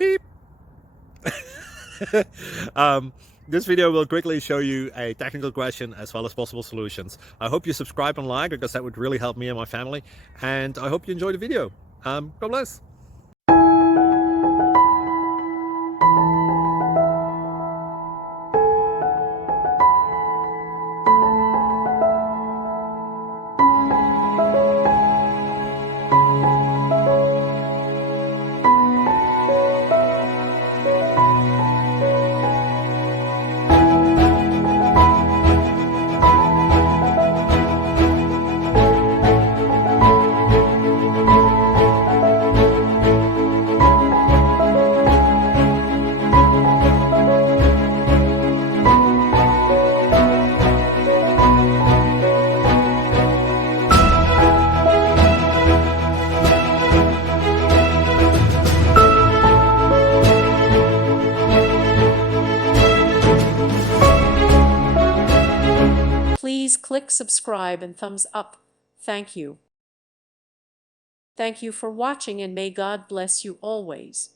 Beep. This video will quickly show you a technical question as well as possible solutions. I hope you subscribe and like, because that would really help me and my family. And I hope you enjoy the video. God bless. Please click subscribe and thumbs up. Thank you. Thank you for watching, and may God bless you always.